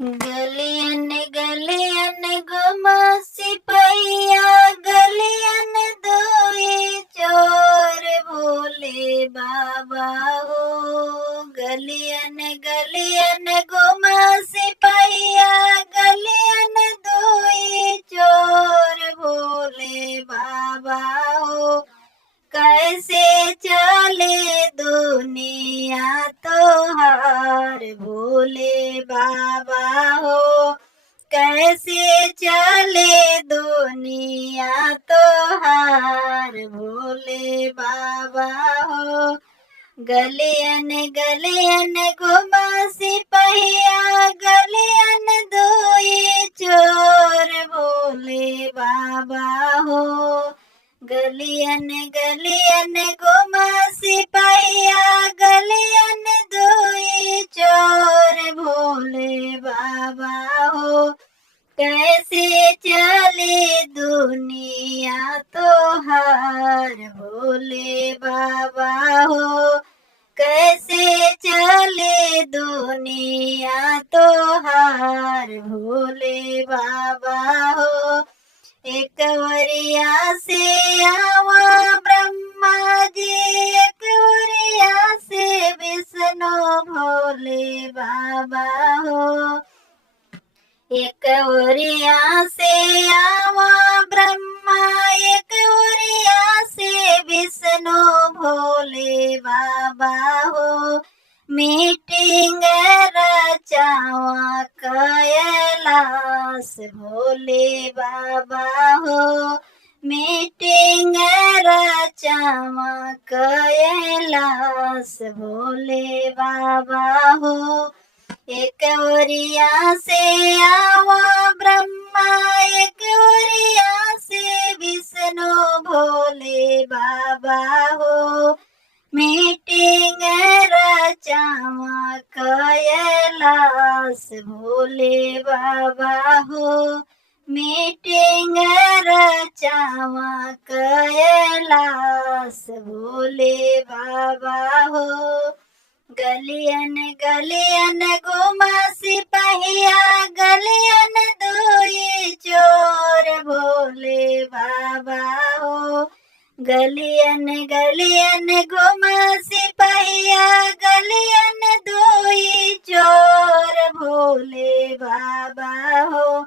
गलियन गलियन गुमा सिपहिया गलियन दोई चोर भोले बाबा हो। गलियन गलियन गुमा सिपहिया गलियन दोई चोर भोले बाबा हो। कैसे चले दुनिया तोहार भोले बाबा हो। कैसे चले दुनिया तोहार भोले बाबा हो। गलियन गलियन घुमा सिपहिया गलियन दोई चोर भोले बाबा हो। गलियन गलियन घुमा सिपहिया गलियन दोई चोर भोले बाबा हो। कैसे चले दुनिया तोहार भोले बाबा हो। कैसे चले दुनिया तोहार भोले बाबा हो। एक वरिया से आवा ब्रह्मा जी एक वरिया से विष्णु भोले बाबा हो। एक ओरिया से आवा ब्रह्मा एक ओरिया से विष्णु भोले बाबा हो। मीटिंग रचावा कैलाश भोले बाबा हो। मीटिंग रचावा कैलाश भोले बाबा हो। एक ओरिया से आवा ब्रह्मा एक ओरिया से विष्णु भोले बाबा हो। मीटिंग रचावा कैलाश भोले बाबा हो। मीटिंग रचावा कैलाश भोले बाबा हो। गलियन गलियन घुमा सिपहिया गलियन दोई चोर भोले बाबा हो। गलियन गलियन घुमा सिपहिया गलियन दोई चोर भोले बाबा हो।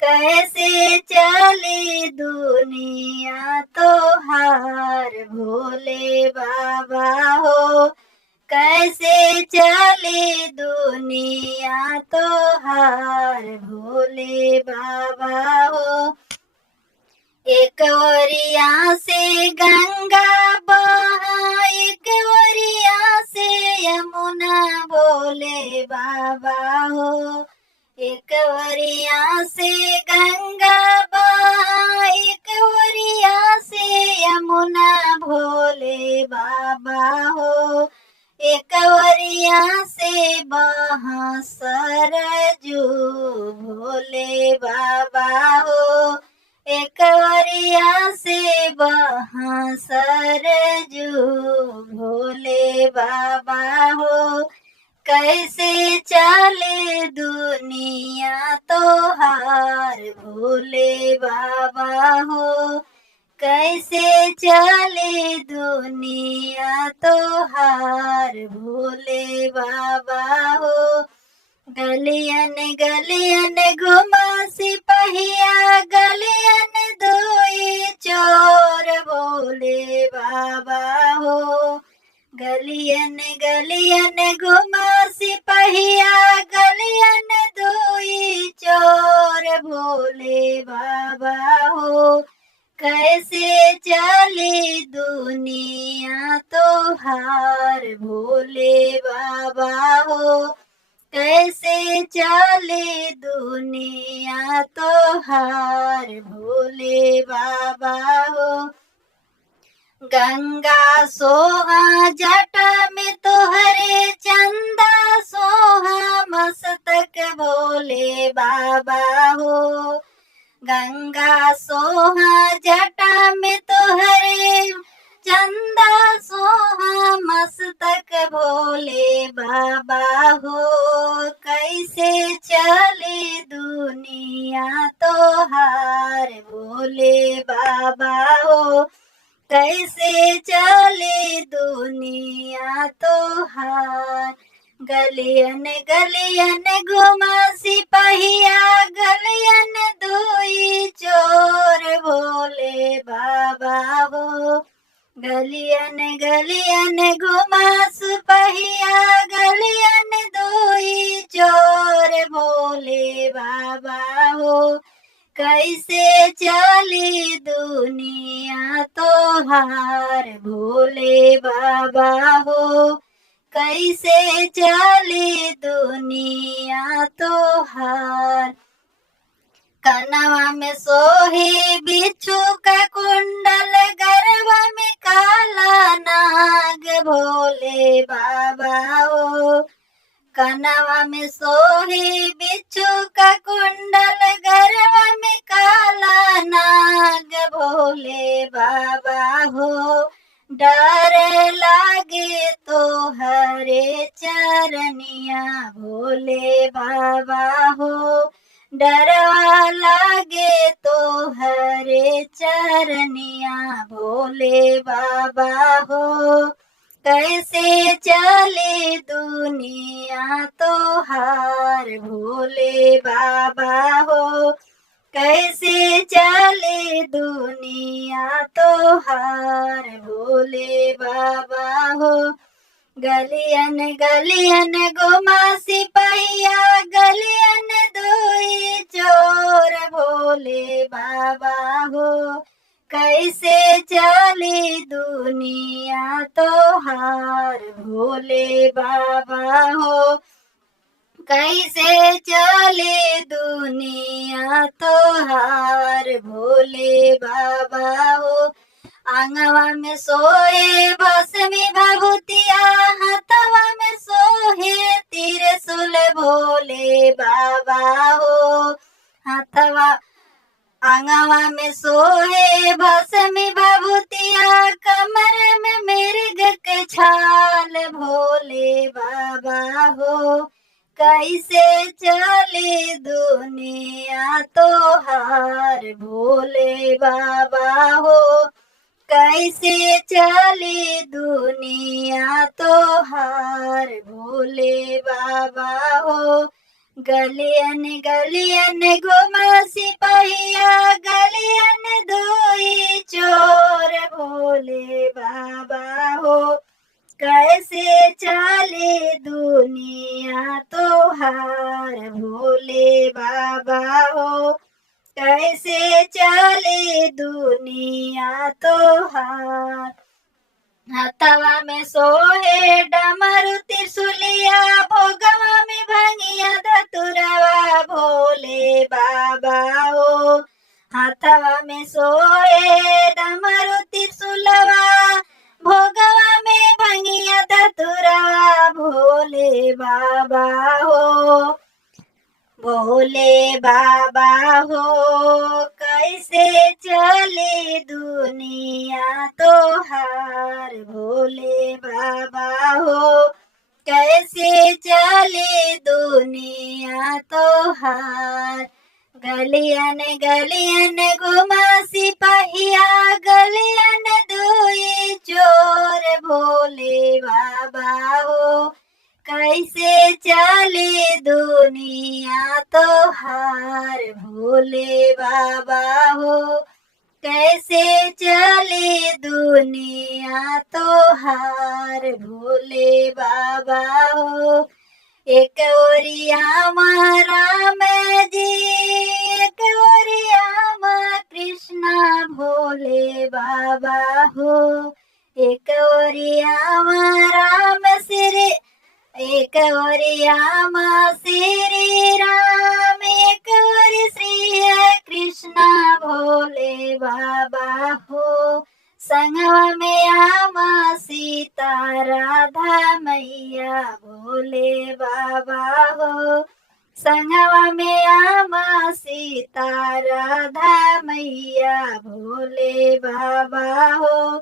कैसे चली दुनिया तोहार भोले बाबा हो। कैसे चले दुनिया तोहार भोले बाबा हो। एक ओरिया से गंगा बहा एक ओरिया से यमुना भोले बाबा हो। एक ओरिया से गंगा बहा एक ओरिया से यमुना भोले बाबा हो। एक ओरिया से बहा सरजू भोले बाबा हो। एक ओरिया से बहा सरजू भोले बाबा हो। कैसे चले दुनिया तोहार भोले बाबा हो। कैसे चले दुनिया तोहार भोले बाबा हो। गलियन गलियन घुमा सिपहिया गलियन दोई चोर भोले बाबा हो। गलियन गलियन घुमा सिपहिया गलियन दोई चोर भोले बाबा हो। कैसे चले दुनिया तोहार भोले बाबा हो। कैसे चले दुनिया तोहार भोले बाबा हो। गंगा सोहा जटा में तोहरे चंदा सोहा मस्तक भोले बाबा हो। गंगा सोहा जटा में तोहरे चंदा सोहा मस्तक भोले बाबा हो। कैसे चले दुनिया तो हार भोले बाबा हो। कैसे चले दुनिया तो हार। गलियन गलियन घुमा सिपहिया गलियन दुई चोर भोले बाबा हो। गलियन गलियन घुमा सिपहिया गलियन दुई चोर भोले बाबा हो। कैसे चली दुनिया तो हार भोले बाबा हो। कैसे चली दुनिया तो हार। कनवा में सोहे बिच्छू का कुंडल गरबा में काला नाग भोले बाबा हो। कनवा में सोहे बिच्छू का कुंडल गरबा में काला नाग भोले बाबा हो। डर लागे तो हरे चरनिया भोले बाबा हो। डरवा लागे तो हरे चरनिया भोले बाबा हो। कैसे चले दुनिया तो हार भोले बाबा हो। कैसे चले दुनिया तो हार भोले बाबा हो। गलियन गलियन घुमा सिपहिया गलियन दुई चोर भोले बाबा हो। कैसे चली दुनिया तो हार भोले बाबा हो। कैसे चले दुनिया तो हार भोले बाबा हो। आंगवा में सोए भस्मी भभूतिया हाथवा में सोहे त्रिशूल भोले बाबा हो। हाथवा आंगवा में सोहे भस्मी भभूतिया कमर में मृग के छाल भोले बाबा हो। कैसे चले दुनिया तो हार भोले बाबा हो। कैसे चले दुनिया तो हार भोले बाबा हो। गलियन गलियन घुमा सिपहिया गलियन दुई चोर भोले बाबा हो। कैसे चले दुनिया तो हार भोले बाबा हो। कैसे चले दुनिया तो हार। हाथवा में सोहे डमरू त्रिशूलिया भोगवा में भंगिया धतुरवा भोले बाबा हो। हाथवा में सोहे डमरू त्रिशूलवा भोगवा में भंगिया धतुरवा भोले बाबा हो। भोले बाबा हो। कैसे चले दुनिया तो हार भोले बाबा हो। कैसे चले दुनिया तो हार। गलियन गलियन घुमा सिपहिया गलियन दुई चोर भोले बाबा हो। कैसे चले दुनिया तो हार भोले बाबा हो। कैसे चले दुनिया तो हार भोले बाबा हो। एक ओरिया राम जी एक ओरिया कृष्णा भोले बाबा हो। एक ओरिया राम श्री एक ओरिया श्री राम एक ओरि श्री कृष्णा भोले बाबा हो। संगवा में आमा सीता राधा मैया भोले बाबा हो। संगवा में आमा सीता राधा मैया भोले बाबा हो।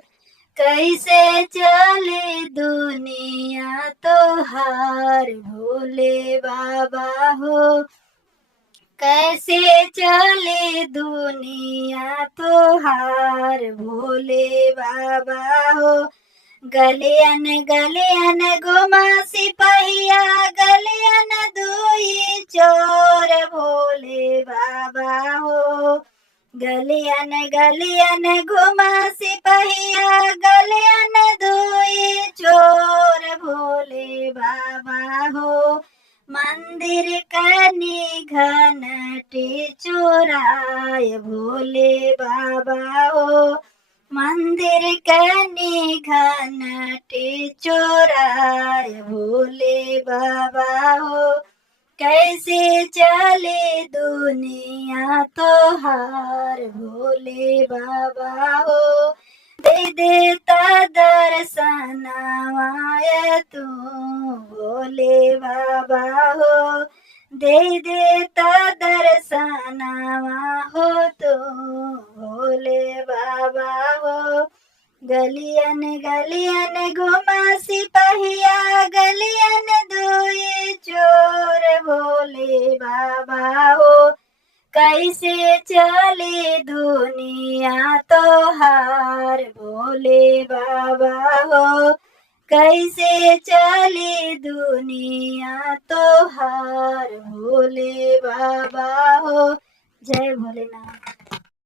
कैसे चले दुनिया तोहार भोले बाबा हो। कैसे चले दुनिया तोहार भोले बाबा हो। गलियन गलियन घुमा सिपहिया गलियन दुई चोर भोले बाबा हो। गलियन गलियन घुमा सिपहिया गलियन दुई चोर भोले बाबा हो। मंदिर कनी घनटी चोराय भोले बाबा हो। मंदिर कनी घनटी चोराय भोले बाबा हो। कैसे चले दुनिया तोहार भोले बाबा हो। दे देता दर्शनवाय तू भोले बाबा हो। दे देता दर्शनवा हो तू भोले बाबा हो। गलियन गलियन घुमा सिपहिया गलियन दुई चोर भोले बाबा हो। कैसे चले दुनिया तोहार भोले बाबा हो। कैसे चले दुनिया तोहार भोले बाबा हो। जय भोलेनाथ।